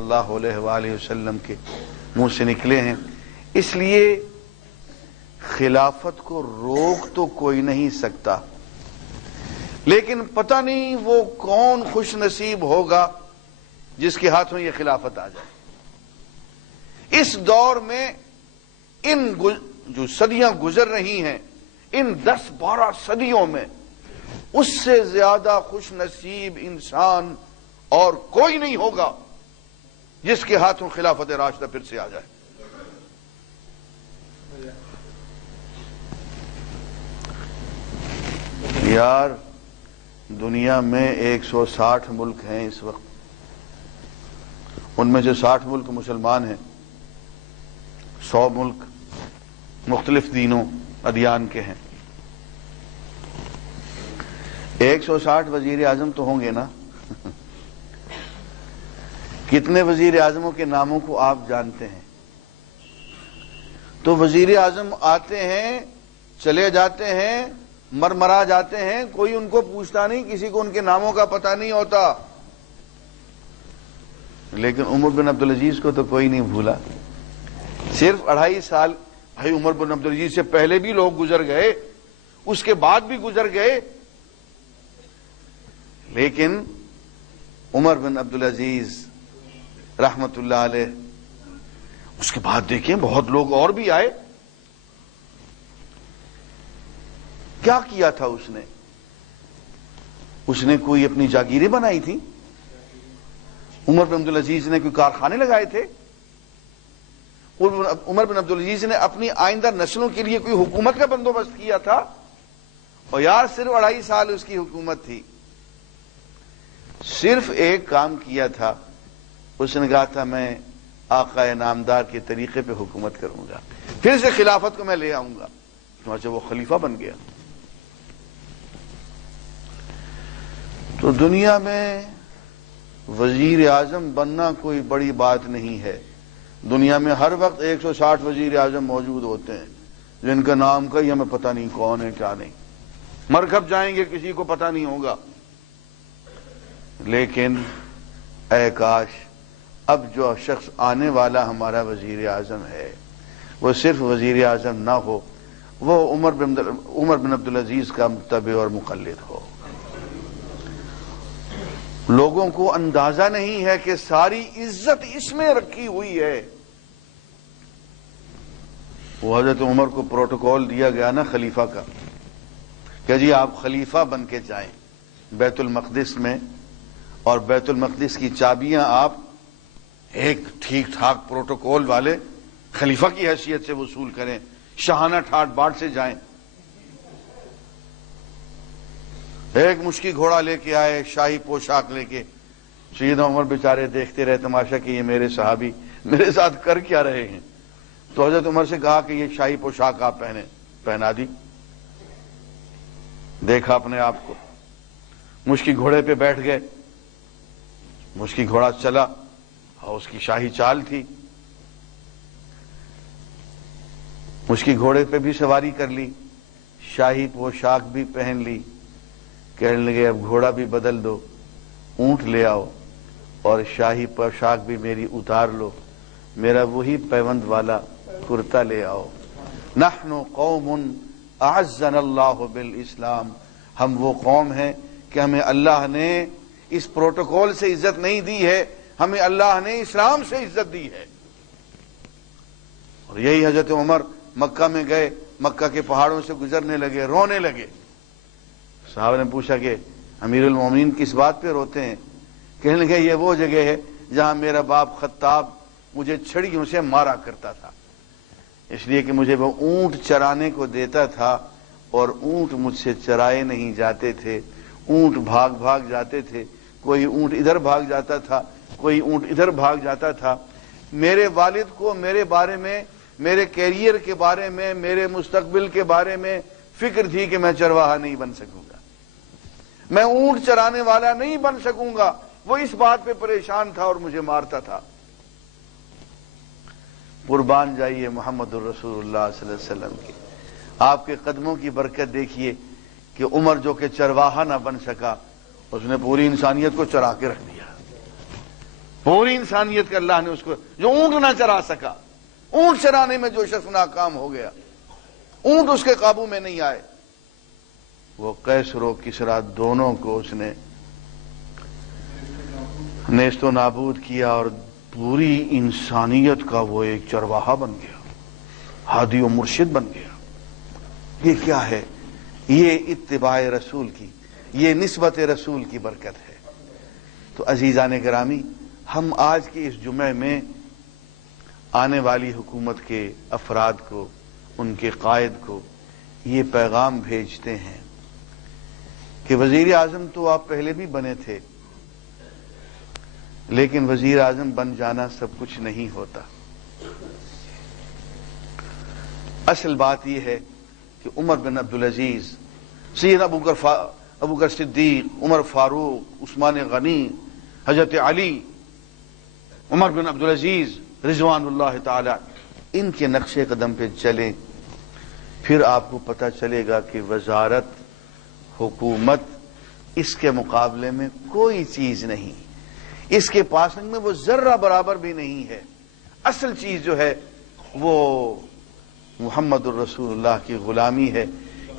اللہ علیہ وآلہ وسلم کے منہ سے نکلے ہیں، اس لیے خلافت کو روک تو کوئی نہیں سکتا، لیکن پتہ نہیں وہ کون خوش نصیب ہوگا جس کے ہاتھوں یہ خلافت آ جائے۔ اس دور میں ان جو صدیاں گزر رہی ہیں، ان 10-12 صدیوں میں اس سے زیادہ خوش نصیب انسان اور کوئی نہیں ہوگا جس کے ہاتھوں خلافت راشدہ پھر سے آ جائے۔ یار دنیا میں 160 ملک ہیں اس وقت، ان میں سے 60 ملک مسلمان ہیں، 100 ملک مختلف دینوں ادیان کے ہیں۔ 160 وزیر اعظم تو ہوں گے نا؟ کتنے وزیر اعظموں کے ناموں کو آپ جانتے ہیں؟ تو وزیر اعظم آتے ہیں، چلے جاتے ہیں، مرمرا جاتے ہیں، کوئی ان کو پوچھتا نہیں، کسی کو ان کے ناموں کا پتہ نہیں ہوتا۔ لیکن عمر بن عبدالعزیز کو تو کوئی نہیں بھولا۔ صرف 2.5 سال، بھائی عمر بن عبدالعزیز سے پہلے بھی لوگ گزر گئے، اس کے بعد بھی گزر گئے، لیکن عمر بن عبدالعزیز رحمت اللہ علیہ، اس کے بعد دیکھیں بہت لوگ اور بھی آئے۔ کیا کیا تھا اس نے کوئی اپنی جاگیریں بنائی تھی؟ عمر بن عبدالعزیز نے کوئی کارخانے لگائے تھے؟ عمر بن عبدالعزیز نے اپنی آئندہ نسلوں کے لیے کوئی حکومت کا بندوبست کیا تھا؟ اور یار صرف 2.5 سال اس کی حکومت تھی، صرف ایک کام کیا تھا، اس نے کہا تھا میں آقا نامدار کے طریقے پہ حکومت کروں گا، پھر سے خلافت کو میں لے آؤں گا، چنانچہ وہ خلیفہ بن گیا۔ تو دنیا میں وزیر اعظم بننا کوئی بڑی بات نہیں ہے، دنیا میں ہر وقت 160 وزیر اعظم موجود ہوتے ہیں جن کا نام کا ہی ہمیں پتہ نہیں کون ہے کیا نہیں، مر کب جائیں گے کسی کو پتہ نہیں ہوگا۔ لیکن اے کاش اب جو شخص آنے والا ہمارا وزیر اعظم ہے وہ صرف وزیر اعظم نہ ہو، وہ عمر بن عبدالعزیز کا متبع اور مقلد ہو۔ لوگوں کو اندازہ نہیں ہے کہ ساری عزت اس میں رکھی ہوئی ہے۔ وہ حضرت عمر کو پروٹوکول دیا گیا نا خلیفہ کا کہ جی آپ خلیفہ بن کے جائیں بیت المقدس میں، اور بیت المقدس کی چابیاں آپ ایک ٹھیک ٹھاک پروٹوکول والے خلیفہ کی حیثیت سے وصول کریں، شاہانہ ٹھاٹ باٹ سے جائیں۔ ایک مشکی گھوڑا لے کے آئے، شاہی پوشاک لے کے، سیدنا عمر بیچارے دیکھتے رہے تماشا کہ یہ میرے صحابی میرے ساتھ کر کیا رہے ہیں۔ تو حضرت عمر سے کہا کہ یہ شاہی پوشاک آپ پہنا دی، دیکھا اپنے آپ کو، مشکی گھوڑے پہ بیٹھ گئے، مشکی گھوڑا چلا اور اس کی شاہی چال تھی، مشکی گھوڑے پہ بھی سواری کر لی، شاہی پوشاک بھی پہن لی، کہنے لگے اب گھوڑا بھی بدل دو، اونٹ لے آؤ اور شاہی پوشاک بھی میری اتار لو، میرا وہی پیوند والا کرتا لے آؤ۔ نحن قوم اعزنا اللہ بالاسلام، ہم وہ قوم ہیں کہ ہمیں اللہ نے اس پروٹوکول سے عزت نہیں دی ہے، ہمیں اللہ نے اسلام سے عزت دی ہے۔ اور یہی حضرت عمر مکہ میں گئے، مکہ کے پہاڑوں سے گزرنے لگے، رونے لگے۔ صحابہ نے پوچھا کہ امیر المومنین کس بات پہ روتے ہیں؟ کہنے لگے یہ وہ جگہ ہے جہاں میرا باپ خطاب مجھے چھڑیوں سے مارا کرتا تھا، اس لیے کہ مجھے وہ اونٹ چرانے کو دیتا تھا اور اونٹ مجھ سے چرائے نہیں جاتے تھے، اونٹ بھاگ بھاگ جاتے تھے، کوئی اونٹ ادھر بھاگ جاتا تھا، کوئی اونٹ ادھر بھاگ جاتا تھا۔ میرے والد کو میرے بارے میں، میرے کیریئر کے بارے میں، میرے مستقبل کے بارے میں فکر تھی کہ میں چرواہا نہیں بن سکوں گا، میں اونٹ چرانے والا نہیں بن سکوں گا، وہ اس بات پہ پریشان تھا اور مجھے مارتا تھا۔ قربان جائیے محمد الرسول اللہ صلی اللہ علیہ وسلم کی، آپ کے قدموں کی برکت دیکھیے کہ عمر جو کہ چرواہا نہ بن سکا، اس نے پوری انسانیت کو چرا کے رکھ دیا۔ پوری انسانیت کا اللہ نے اس کو، جو اونٹ نہ چرا سکا، اونٹ چرانے میں جو شخص ناکام ہو گیا، اونٹ اس کے قابو میں نہیں آئے، وہ قیصر و کسریٰ دونوں کو اس نے نیست و نابود کیا، اور پوری انسانیت کا وہ ایک چرواہا بن گیا، ہادی و مرشد بن گیا۔ یہ کیا ہے؟ یہ اتباع رسول کی، یہ نسبت رسول کی برکت ہے۔ تو عزیزان گرامی، ہم آج کے اس جمعے میں آنے والی حکومت کے افراد کو، ان کے قائد کو یہ پیغام بھیجتے ہیں کہ وزیر اعظم تو آپ پہلے بھی بنے تھے، لیکن وزیر اعظم بن جانا سب کچھ نہیں ہوتا۔ اصل بات یہ ہے کہ عمر بن عبدالعزیز، سید ابوبکر صدیق، عمر فاروق، عثمان غنی، حضرت علی، عمر بن عبدالعزیز رضوان اللہ تعالی، ان کے نقش قدم پہ چلیں، پھر آپ کو پتہ چلے گا کہ وزارت، حکومت اس کے مقابلے میں کوئی چیز نہیں، اس کے پاسنگ میں وہ ذرہ برابر بھی نہیں ہے۔ اصل چیز جو ہے وہ محمد الرسول اللہ کی غلامی ہے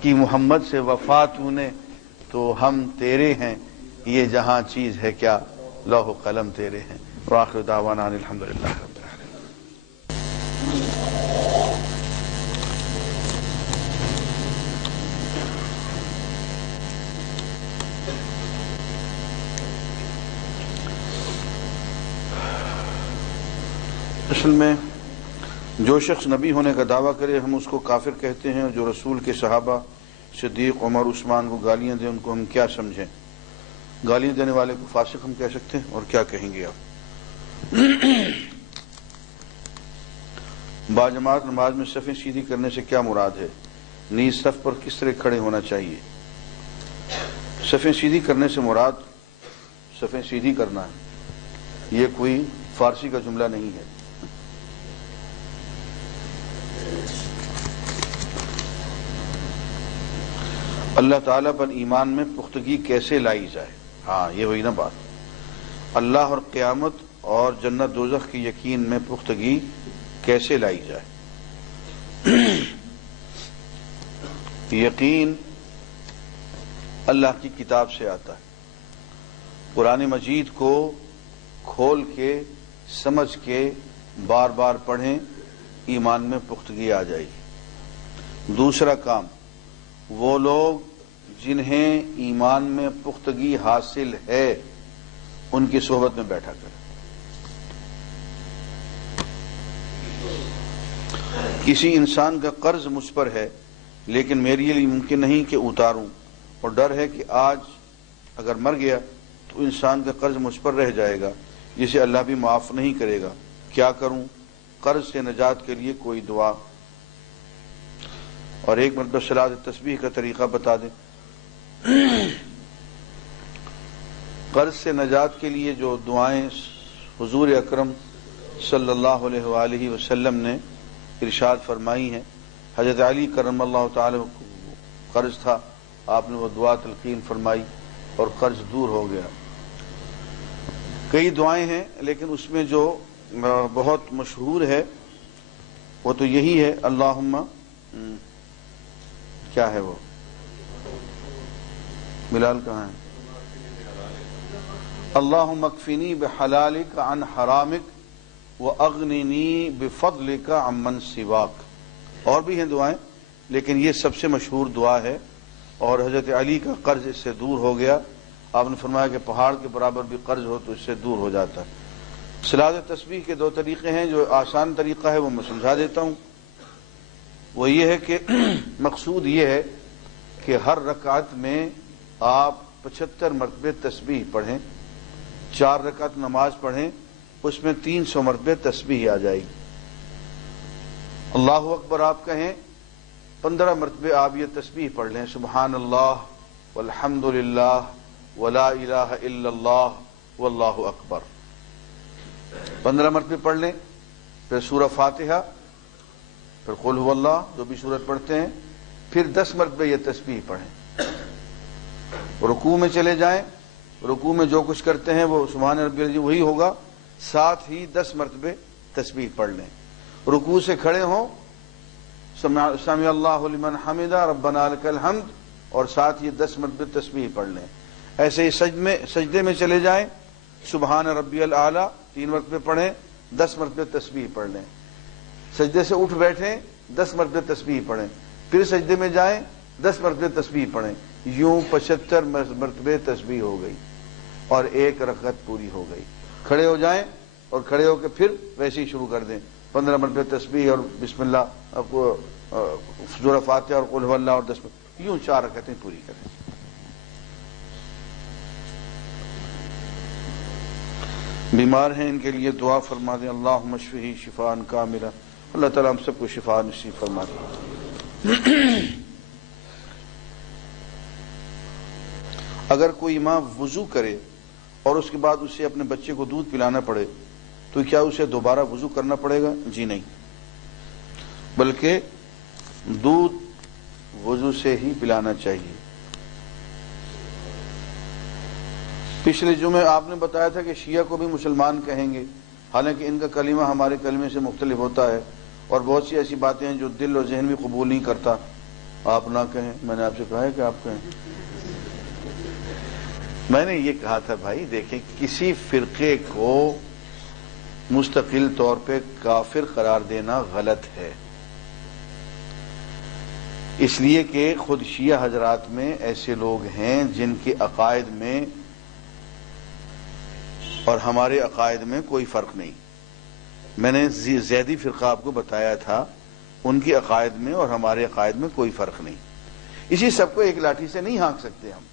کہ محمد سے وفا تو نے تو ہم تیرے ہیں، یہ جہاں چیز ہے کیا، لوح و قلم تیرے ہیں۔ وآخر دعوانا ان الحمدللہ رب العالمین۔ اصل میں جو شخص نبی ہونے کا دعویٰ کرے ہم اس کو کافر کہتے ہیں، اور جو رسول کے صحابہ صدیق، عمر، عثمان کو گالیاں دیں ان کو ہم کیا سمجھیں؟ گالیاں دینے والے کو فاسق ہم کہہ سکتے ہیں، اور کیا کہیں گے آپ؟ باجماعت نماز میں صفیں سیدھی کرنے سے کیا مراد ہے؟ نیز صف پر کس طرح کھڑے ہونا چاہیے؟ صفیں سیدھی کرنے سے مراد صفیں سیدھی کرنا ہے، یہ کوئی فارسی کا جملہ نہیں ہے۔ اللہ تعالیٰ پر ایمان میں پختگی کیسے لائی جائے؟ ہاں، یہ وہی نا بات، اللہ اور قیامت اور جنت دوزخ کی یقین میں پختگی کیسے لائی جائے؟ یقین اللہ کی کتاب سے آتا ہے۔ قرآن مجید کو کھول کے سمجھ کے بار بار پڑھیں، ایمان میں پختگی آ جائے گی۔ دوسرا کام، وہ لوگ جنہیں ایمان میں پختگی حاصل ہے ان کی صحبت میں بیٹھا کریں۔ کسی انسان کا قرض مجھ پر ہے لیکن میرے لیے ممکن نہیں کہ اتاروں، اور ڈر ہے کہ آج اگر مر گیا تو انسان کا قرض مجھ پر رہ جائے گا جسے اللہ بھی معاف نہیں کرے گا، کیا کروں؟ قرض سے نجات کے لیے کوئی دعا، اور ایک مرتبہ صلاۃ تسبیح کا طریقہ بتا دیں۔ قرض سے نجات کے لیے جو دعائیں حضور اکرم صلی اللہ علیہ وآلہ وسلم نے ارشاد فرمائی ہیں، حضرت علی کرم اللہ تعالی کو قرض تھا، آپ نے وہ دعا تلقین فرمائی اور قرض دور ہو گیا۔ کئی دعائیں ہیں لیکن اس میں جو بہت مشہور ہے وہ تو یہی ہے، اللہم، کیا ہے وہ؟ بلال کہاں ہے؟ اللہم اکفنی بحلالک عن حرامک واغننی بفضلک عمن سواک۔ اور بھی ہیں دعائیں لیکن یہ سب سے مشہور دعا ہے، اور حضرت علی کا قرض اس سے دور ہو گیا۔ آپ نے فرمایا کہ پہاڑ کے برابر بھی قرض ہو تو اس سے دور ہو جاتا ہے۔ صلاۃ تسبیح کے دو طریقے ہیں، جو آسان طریقہ ہے وہ میں سمجھا دیتا ہوں۔ وہ یہ ہے کہ مقصود یہ ہے کہ ہر رکعت میں آپ 75 مرتبہ تسبیح پڑھیں، 4 رکعت نماز پڑھیں، اس میں 300 مرتبہ تسبیح آ جائے گی۔ اللہ اکبر آپ کہیں، 15 مرتبہ آپ یہ تسبیح پڑھ لیں، سبحان اللہ والحمد للہ ولا الہ الا اللہ واللہ اکبر، 15 مرتبہ پڑھ لیں۔ پھر سورہ فاتحہ، پھر قل هو اللہ جو بھی سورت پڑھتے ہیں، پھر 10 مرتبہ یہ تسبیح پڑھیں۔ رکوع میں چلے جائیں، رکوع میں جو کچھ کرتے ہیں وہ سبحان ربی العظیم وہی ہوگا، ساتھ ہی 10 مرتبے تسبیح پڑھ لیں. رکوع سے کھڑے ہوں سمع اللہ لمن حمدہ ربنا لک الحمد اور ساتھ ہی 10 مرتبے تسبیح پڑھ لیں. ایسے ہی سجدے میں چلے جائیں سبحان ربی الاعلیٰ 3 مرتبے پڑھیں 10 مرتبے تسبیح پڑھ لیں. سجدے سے اٹھ بیٹھیں 10 مرتبے تسبیح پڑھیں. پھر سجدے میں جائیں 10 مرتبے تسبیح پڑھیں. یوں 75 مرتبے تسبیح ہو گئی اور 1 رکعت پوری ہو گئی. کھڑے ہو جائیں اور کھڑے ہو کے پھر ویسے ہی شروع کر دیں 15 مرتبے تسبیح اور بسم اللہ سورہ فاتحہ اور قل هو اللہ اور 10 یوں 4 رکعتیں پوری کریں. بیمار ہیں ان کے لیے دعا فرما دیں. اللہم اشفہ شفاء کاملہ. اللہ تعالیٰ ہم سب کو شفا نصیب فرما دیں. اگر کوئی ماں وضو کرے اور اس کے بعد اسے اپنے بچے کو دودھ پلانا پڑے تو کیا اسے دوبارہ وضو کرنا پڑے گا؟ جی نہیں، بلکہ دودھ وضو سے ہی پلانا چاہیے. پچھلے جمعے آپ نے بتایا تھا کہ شیعہ کو بھی مسلمان کہیں گے، حالانکہ ان کا کلمہ ہمارے کلمے سے مختلف ہوتا ہے اور بہت سی ایسی باتیں ہیں جو دل اور ذہن بھی قبول نہیں کرتا. آپ نہ کہیں. میں نے آپ سے کہا ہے کہ آپ کہیں. میں نے یہ کہا تھا بھائی دیکھیں کسی فرقے کو مستقل طور پہ کافر قرار دینا غلط ہے، اس لیے کہ خود شیعہ حضرات میں ایسے لوگ ہیں جن کے عقائد میں اور ہمارے عقائد میں کوئی فرق نہیں. میں نے زیدی فرقہ آپ کو بتایا تھا، ان کے عقائد میں اور ہمارے عقائد میں کوئی فرق نہیں. اسی سب کو ایک لاٹھی سے نہیں ہانک سکتے ہم.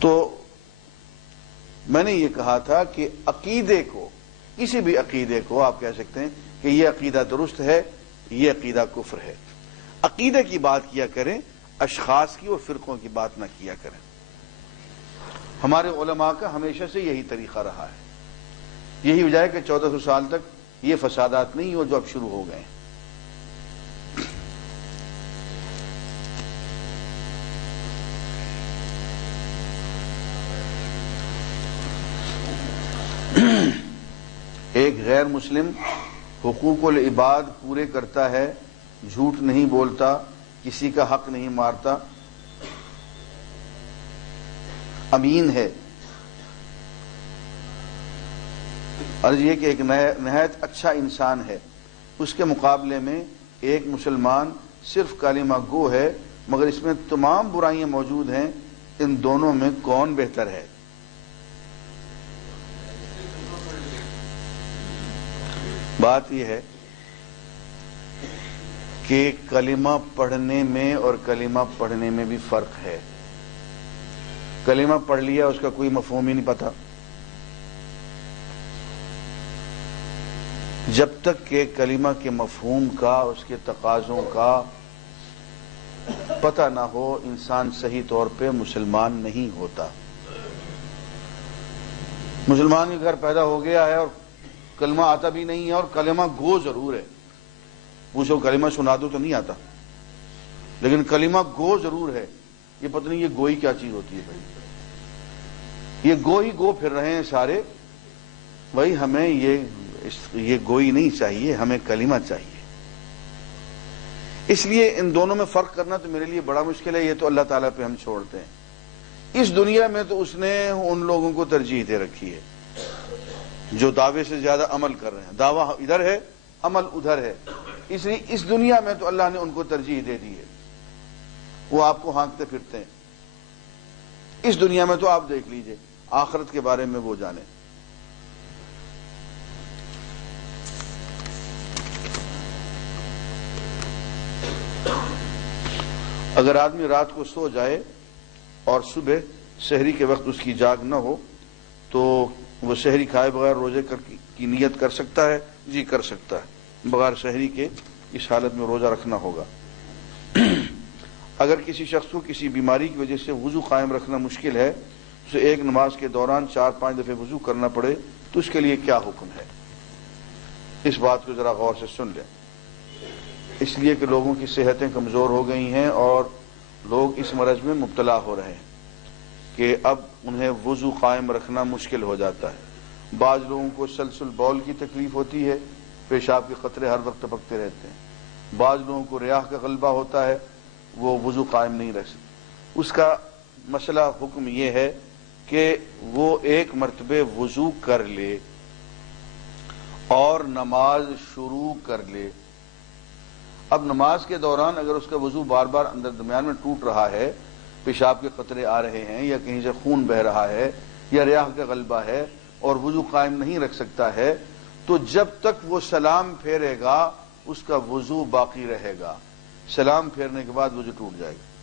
تو میں نے یہ کہا تھا کہ عقیدے کو، کسی بھی عقیدے کو آپ کہہ سکتے ہیں کہ یہ عقیدہ درست ہے، یہ عقیدہ کفر ہے. عقیدے کی بات کیا کریں، اشخاص کی اور فرقوں کی بات نہ کیا کریں. ہمارے علماء کا ہمیشہ سے یہی طریقہ رہا ہے. یہی وجہ ہے کہ 1400 سال تک یہ فسادات نہیں ہو جو اب شروع ہو گئے ہیں. ایک غیر مسلم حقوق العباد پورے کرتا ہے، جھوٹ نہیں بولتا، کسی کا حق نہیں مارتا، امین ہے. عرض یہ کہ ایک نہایت اچھا انسان ہے، اس کے مقابلے میں ایک مسلمان صرف کلمہ گو ہے مگر اس میں تمام برائیاں موجود ہیں. ان دونوں میں کون بہتر ہے؟ بات یہ ہے کہ کلمہ پڑھنے میں اور کلمہ پڑھنے میں بھی فرق ہے. کلمہ پڑھ لیا اس کا کوئی مفہوم ہی نہیں پتا. جب تک کہ کلمہ کے مفہوم کا، اس کے تقاضوں کا پتہ نہ ہو انسان صحیح طور پہ مسلمان نہیں ہوتا. مسلمان کے گھر پیدا ہو گیا ہے اور کلمہ آتا بھی نہیں ہے اور کلمہ گو ضرور ہے. پوچھو کلمہ سنا دو تو نہیں آتا، لیکن کلمہ گو ضرور ہے. یہ پتہ نہیں یہ گوئی کیا چیز ہوتی ہے بھائی. یہ گو ہی گو پھر رہے ہیں سارے. بھائی ہمیں یہ گوئی نہیں چاہیے، ہمیں کلمہ چاہیے. اس لیے ان دونوں میں فرق کرنا تو میرے لیے بڑا مشکل ہے. یہ تو اللہ تعالیٰ پہ ہم چھوڑتے ہیں. اس دنیا میں تو اس نے ان لوگوں کو ترجیح دے رکھی ہے جو دعوے سے زیادہ عمل کر رہے ہیں. دعویٰ ادھر ہے، عمل ادھر ہے. اس لیے اس دنیا میں تو اللہ نے ان کو ترجیح دے دی ہے. وہ آپ کو ہانکتے پھرتے ہیں. اس دنیا میں تو آپ دیکھ لیجئے، آخرت کے بارے میں وہ جانیں. اگر آدمی رات کو سو جائے اور صبح سحری کے وقت اس کی جاگ نہ ہو تو وہ سحری کھائے بغیر روزے کی نیت کر سکتا ہے؟ جی کر سکتا ہے. بغیر سحری کے اس حالت میں روزہ رکھنا ہوگا. اگر کسی شخص کو کسی بیماری کی وجہ سے وضو قائم رکھنا مشکل ہے، اسے ایک نماز کے دوران 4-5 دفعے وضو کرنا پڑے تو اس کے لیے کیا حکم ہے؟ اس بات کو ذرا غور سے سن لیں. اس لیے کہ لوگوں کی صحتیں کمزور ہو گئی ہیں اور لوگ اس مرض میں مبتلا ہو رہے ہیں. کہ اب انہیں وضو قائم رکھنا مشکل ہو جاتا ہے۔ بعض لوگوں کو سلسل بول کی تکلیف ہوتی ہے، پیشاب کے قطرے ہر وقت ٹپکتے رہتے ہیں۔ بعض لوگوں کو ریاح کا غلبہ ہوتا ہے، وہ وضو قائم نہیں رکھ سکتے۔ اس کا مسئلہ حکم یہ ہے کہ وہ ایک مرتبہ وضو کر لے اور نماز شروع کر لے۔ اب نماز کے دوران اگر اس کا وضو بار بار اندر درمیان میں ٹوٹ رہا ہے، پیشاب کے قطرے آ رہے ہیں یا کہیں سے خون بہ رہا ہے یا ریاح کا غلبہ ہے اور وضو قائم نہیں رکھ سکتا ہے، تو جب تک وہ سلام پھیرے گا اس کا وضو باقی رہے گا، سلام پھیرنے کے بعد وضو ٹوٹ جائے گا۔